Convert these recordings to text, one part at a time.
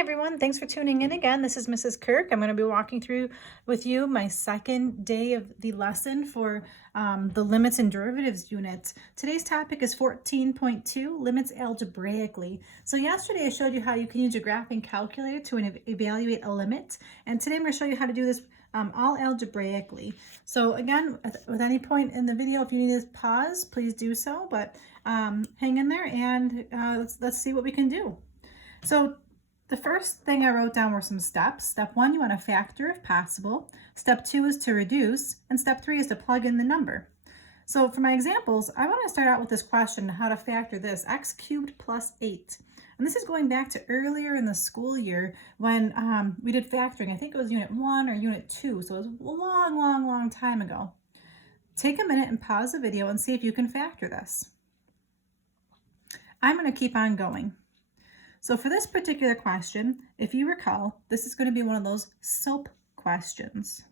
everyone, thanks for tuning in again. This is Mrs. Kirk. I'm going to be walking through with you my second day of the lesson for the limits and derivatives unit. Today's topic is 14.2, limits algebraically. So yesterday I showed you how you can use your graphing calculator to evaluate a limit, and today I'm going to show you how to do this all algebraically. So again, with any point in the video, if you need to pause, please do so, but hang in there and let's see what we can do. So the first thing I wrote down were some steps. Step 1, you want to factor if possible. Step 2 is to reduce, and step 3 is to plug in the number. So for my examples, I want to start out with this question, how to factor this, x cubed plus 8. And this is going back to earlier in the school year when we did factoring. I think it was unit 1 or unit 2, so it was a long time ago. Take a minute and pause the video and see if you can factor this. I'm going to keep on going. So for this particular question, if you recall, this is going to be one of those SOAP questions.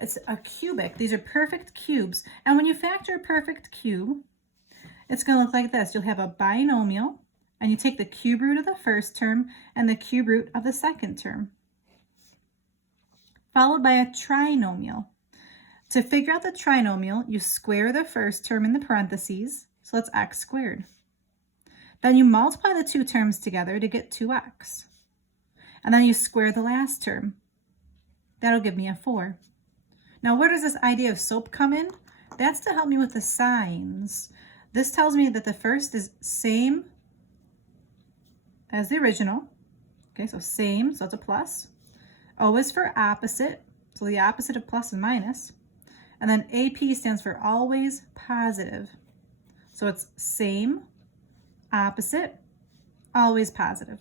It's a cubic. These are perfect cubes. And when you factor a perfect cube, it's going to look like this. You'll have a binomial, and you take the cube root of the first term and the cube root of the second term, followed by a trinomial. To figure out the trinomial, you square the first term in the parentheses. So that's x squared. Then you multiply the two terms together to get 2x. And then you square the last term. That'll give me a 4. Now, where does this idea of SOAP come in? That's to help me with the signs. This tells me that the first is same as the original. Okay, so same, so it's a plus. O is for opposite, so the opposite of plus and minus. And then AP stands for always positive. So it's same, opposite, always positive.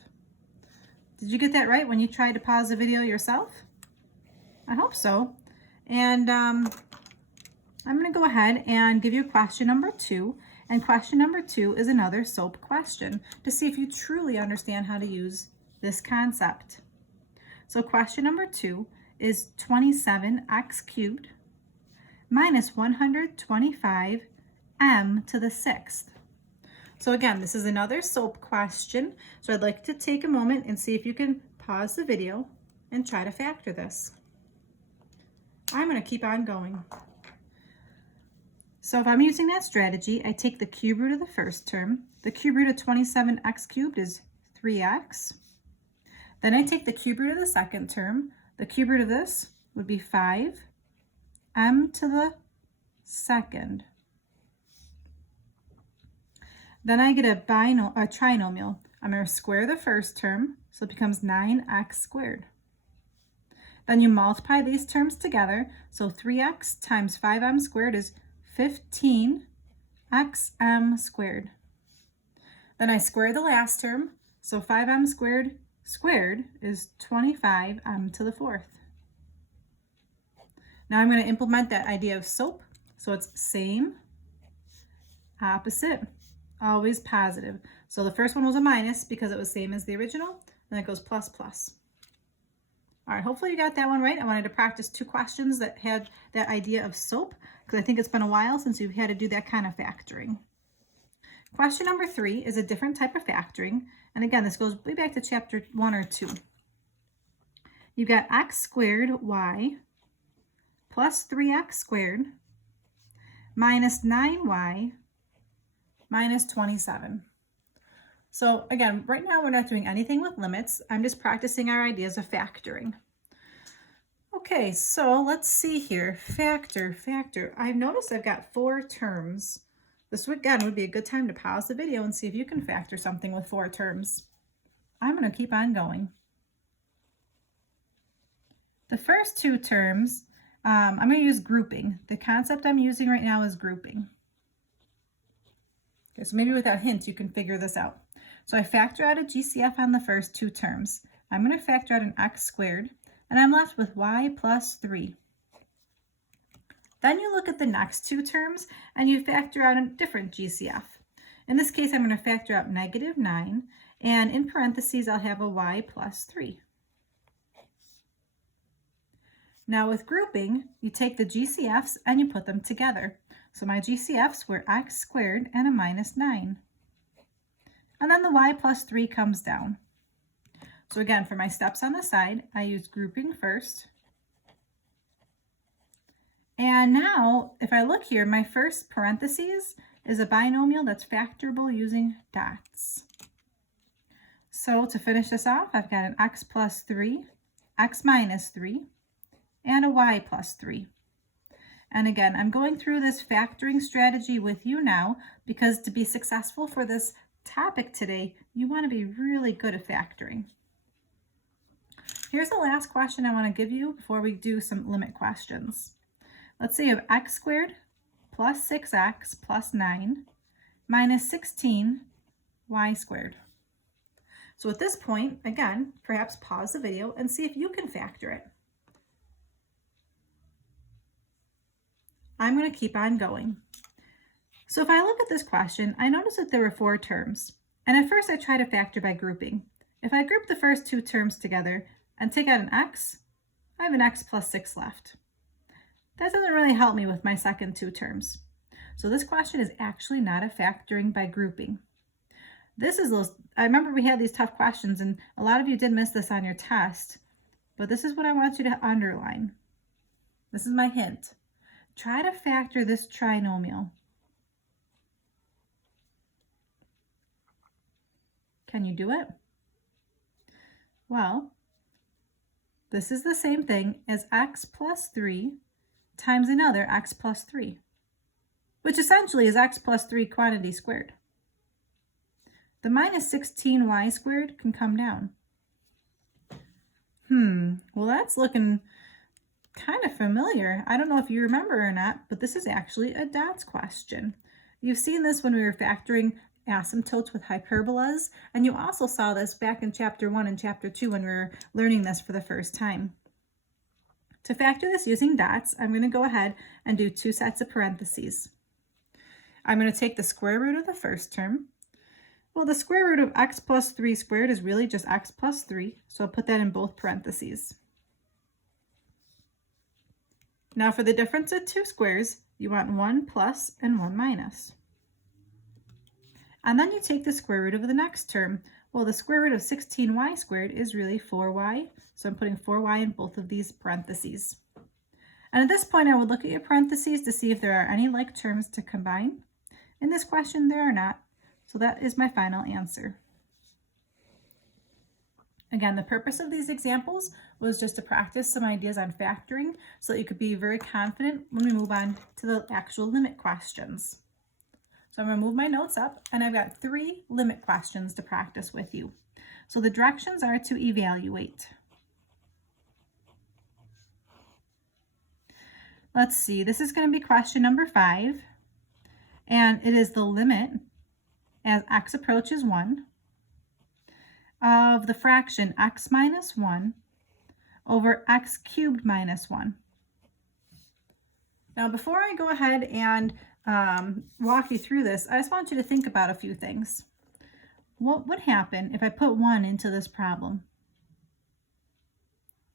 Did you get that right when you tried to pause the video yourself? I hope so. And I'm going to go ahead and give you question number 2. And question number 2 is another SOAP question to see if you truly understand how to use this concept. So question number 2 is 27x cubed minus 125 m to the 6th. So again, this is another SOAP question. So I'd like to take a moment and see if you can pause the video and try to factor this. I'm going to keep on going. So if I'm using that strategy, I take the cube root of the first term. The cube root of 27x cubed is 3x. Then I take the cube root of the second term. The cube root of this would be 5 m to the second. Then I get a trinomial. I'm going to square the first term, so it becomes 9x squared. Then you multiply these terms together, so 3x times 5m squared is 15xm squared. Then I square the last term, so 5m squared squared is 25m to the 4th. Now I'm going to implement that idea of SOAP, so it's same, opposite, always positive. So the first one was a minus because it was same as the original, and it goes plus plus. All right, hopefully you got that one right. I wanted to practice 2 questions that had that idea of SOAP because I think it's been a while since you've had to do that kind of factoring. Question number 3 is a different type of factoring. And again, this goes way back to chapter 1 or 2. You've got x squared y plus 3x squared minus 9y minus 27. So again, right now we're not doing anything with limits. I'm just practicing our ideas of factoring. Okay, so let's see here. Factor. I've noticed I've got 4 terms. This again would be a good time to pause the video and see if you can factor something with 4 terms. I'm going to keep on going. The first 2 terms, I'm going to use grouping. The concept I'm using right now is grouping. Okay, so maybe with that hint, you can figure this out. So I factor out a GCF on the first 2 terms. I'm going to factor out an x squared, and I'm left with y plus 3. Then you look at the next 2 terms, and you factor out a different GCF. In this case, I'm going to factor out negative 9, and in parentheses, I'll have a y plus 3. Now with grouping, you take the GCFs and you put them together. So my GCFs were x squared and a minus 9. And then the y plus 3 comes down. So again, for my steps on the side, I use grouping first. And now, if I look here, my first parentheses is a binomial that's factorable using dots. So to finish this off, I've got an x plus 3, x minus 3, and a y plus 3. And again, I'm going through this factoring strategy with you now because to be successful for this topic today, you want to be really good at factoring. Here's the last question I want to give you before we do some limit questions. Let's say you have x squared plus 6x plus 9 minus 16 y squared. So at this point, again, perhaps pause the video and see if you can factor it. I'm going to keep on going. So if I look at this question, I notice that there were 4 terms. And at first I try to factor by grouping. If I group the first 2 terms together and take out an x, I have an x plus 6 left. That doesn't really help me with my second 2 terms. So this question is actually not a factoring by grouping. I remember we had these tough questions and a lot of you did miss this on your test, but this is what I want you to underline. This is my hint. Try to factor this trinomial. Can you do it? Well, this is the same thing as x plus 3 times another x plus 3, which essentially is x plus 3 quantity squared. The minus 16y squared can come down. Well, that's looking kind of familiar. I don't know if you remember or not, but this is actually a dots question. You've seen this when we were factoring asymptotes with hyperbolas, and you also saw this back in chapter 1 and chapter 2 when we were learning this for the first time. To factor this using dots, I'm going to go ahead and do 2 sets of parentheses. I'm going to take the square root of the first term. Well, the square root of x plus 3 squared is really just x plus 3, so I'll put that in both parentheses. Now for the difference of 2 squares, you want 1 plus and 1 minus. And then you take the square root of the next term. Well, the square root of 16y squared is really 4y, so I'm putting 4y in both of these parentheses. And at this point, I would look at your parentheses to see if there are any like terms to combine. In this question, there are not, so that is my final answer. Again, the purpose of these examples was just to practice some ideas on factoring so that you could be very confident when we move on to the actual limit questions. So I'm going to move my notes up, and I've got 3 limit questions to practice with you. So the directions are to evaluate. Let's see, this is going to be question number 5, and it is the limit as x approaches 1 of the fraction x minus 1 over x cubed minus 1. Now before I go ahead and walk you through this, I just want you to think about a few things. What would happen if I put 1 into this problem?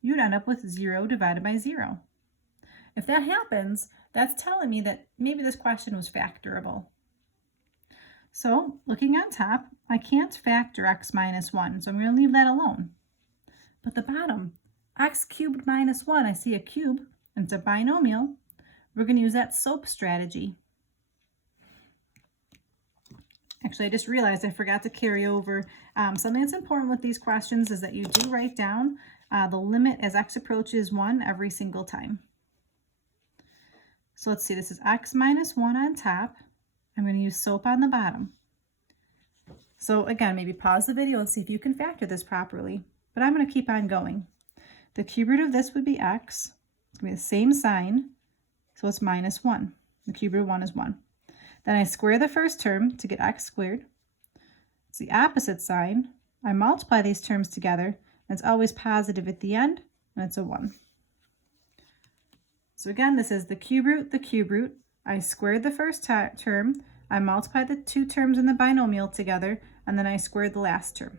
You'd end up with 0 divided by 0. If that happens, that's telling me that maybe this question was factorable. So looking on top, I can't factor x minus 1, so I'm going to leave that alone. But the bottom, x cubed minus 1, I see a cube, and it's a binomial. We're going to use that SOAP strategy. Actually, I just realized I forgot to carry over. Something that's important with these questions is that you do write down the limit as x approaches 1 every single time. So let's see, this is x minus 1 on top. I'm going to use SOAP on the bottom. So again, maybe pause the video and see if you can factor this properly. But I'm going to keep on going. The cube root of this would be x. It's going to be the same sign, so it's minus 1. The cube root of 1 is 1. Then I square the first term to get x squared. It's the opposite sign. I multiply these terms together, and it's always positive at the end, and it's a 1. So again, this is the cube root, the cube root. I squared the first term, I multiplied the 2 terms in the binomial together, and then I squared the last term.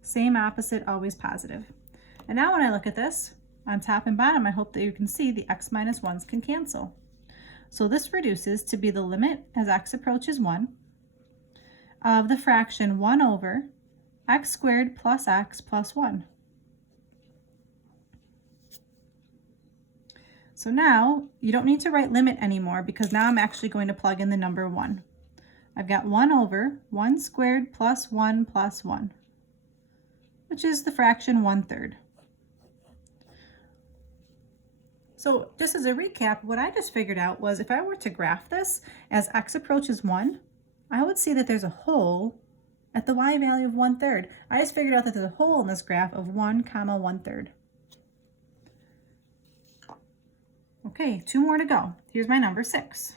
Same opposite, always positive. And now when I look at this, on top and bottom, I hope that you can see the x minus 1s can cancel. So this reduces to be the limit as x approaches 1 of the fraction 1 over x squared plus x plus 1. So now you don't need to write limit anymore because now I'm actually going to plug in the number 1. I've got 1 over 1 squared plus 1 plus 1, which is the fraction 1/3. So just as a recap, what I just figured out was if I were to graph this as x approaches 1, I would see that there's a hole at the y value of 1/3. I just figured out that there's a hole in this graph of 1, 1/3. Okay, 2 more to go. Here's my number 6.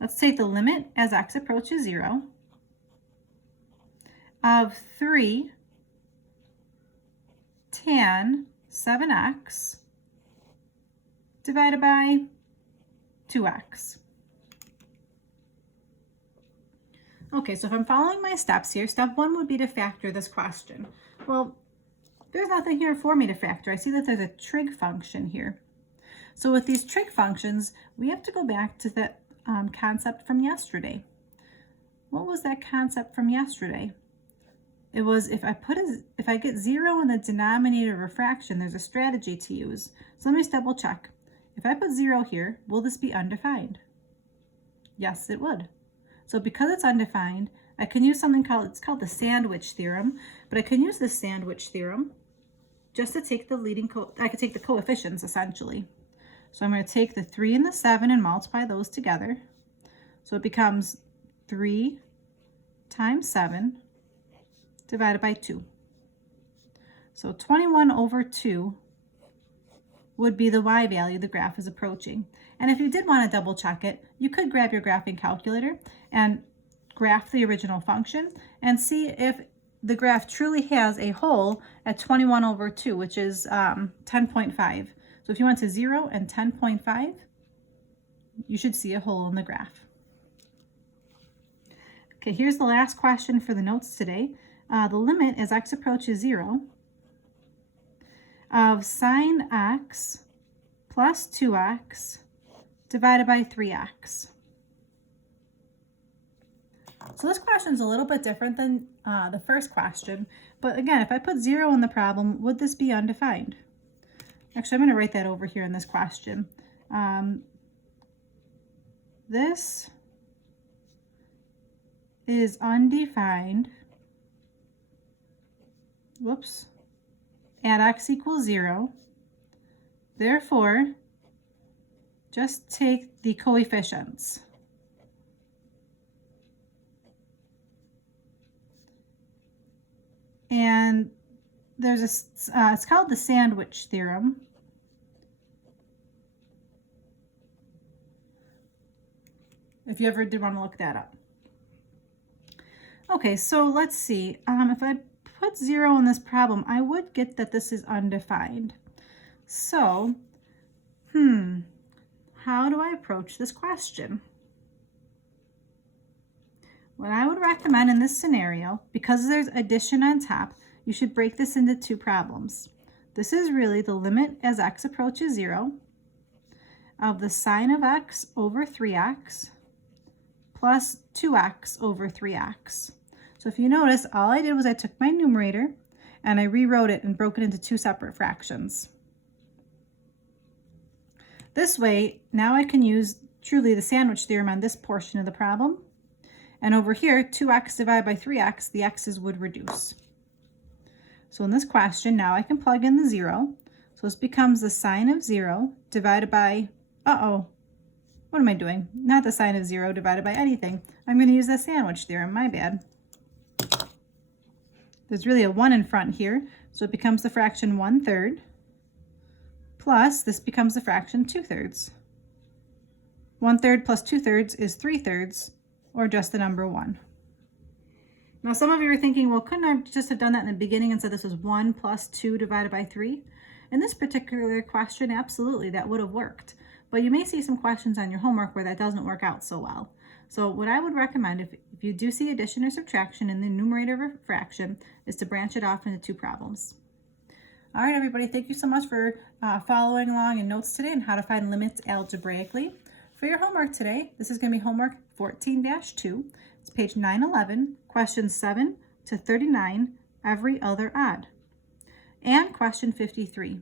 Let's take the limit as x approaches 0 of 3 tan 7x divided by 2x. Okay, so if I'm following my steps here, step 1 would be to factor this question. Well, there's nothing here for me to factor. I see that there's a trig function here. So with these trig functions, we have to go back to the concept from yesterday. What was that concept from yesterday? It was if I get 0 in the denominator of a fraction, there's a strategy to use. So let me just double check. If I put 0 here, will this be undefined? Yes, it would. So because it's undefined, I can use something it's called the sandwich theorem, but I can use the sandwich theorem just to take the I could take the coefficients essentially. So I'm going to take the 3 and the 7 and multiply those together. So it becomes 3 times 7 divided by 2. So 21 over 2 would be the y value the graph is approaching. And if you did want to double check it, you could grab your graphing calculator and graph the original function and see if the graph truly has a hole at 21 over 2, which is 10.5. So if you went to 0 and 10.5, you should see a hole in the graph. Okay, here's the last question for the notes today. The limit as x approaches 0 of sine x plus 2x divided by 3x. So this question is a little bit different than the first question, but again, if I put 0 in the problem, would this be undefined? Actually, I'm going to write that over here in this question. This is undefined, at x equals 0. Therefore, just take the coefficients. And there's it's called the sandwich theorem. If you ever did want to look that up. Okay, so let's see. If I put 0 in this problem, I would get that this is undefined. So, how do I approach this question? What I would recommend in this scenario, because there's addition on top, you should break this into 2 problems. This is really the limit as x approaches 0 of the sine of x over 3x plus 2x over 3x. So if you notice, all I did was I took my numerator and I rewrote it and broke it into 2 separate fractions. This way, now I can use truly the sandwich theorem on this portion of the problem. And over here, 2x divided by 3x, the x's would reduce. So in this question, now I can plug in the 0. So this becomes the sine of 0 divided by, what am I doing? Not the sine of 0 divided by anything. I'm going to use the sandwich theorem, my bad. There's really a 1 in front here, so it becomes the fraction 1/3, plus this becomes the fraction 2/3. 1/3 plus 2/3 is 3/3, or just the number 1. Now some of you are thinking, well, couldn't I just have done that in the beginning and said this was 1 plus 2 divided by 3? In this particular question, absolutely, that would have worked. But you may see some questions on your homework where that doesn't work out so well. So what I would recommend, if you do see addition or subtraction in the numerator of a fraction, is to branch it off into 2 problems. All right, everybody, thank you so much for following along in notes today on how to find limits algebraically. For your homework today, this is going to be homework 14-2. It's page 911, questions 7 to 39, every other odd. And question 53.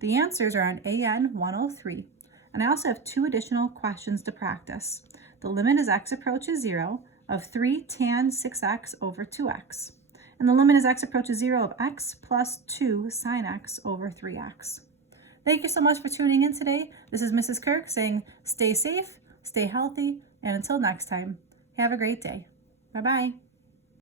The answers are on AN 103. And I also have 2 additional questions to practice. The limit as x approaches 0 of 3 tan 6x over 2x. And the limit as x approaches 0 of x plus 2 sine x over 3x. Thank you so much for tuning in today. This is Mrs. Kirk saying stay safe, stay healthy, and until next time, have a great day. Bye-bye.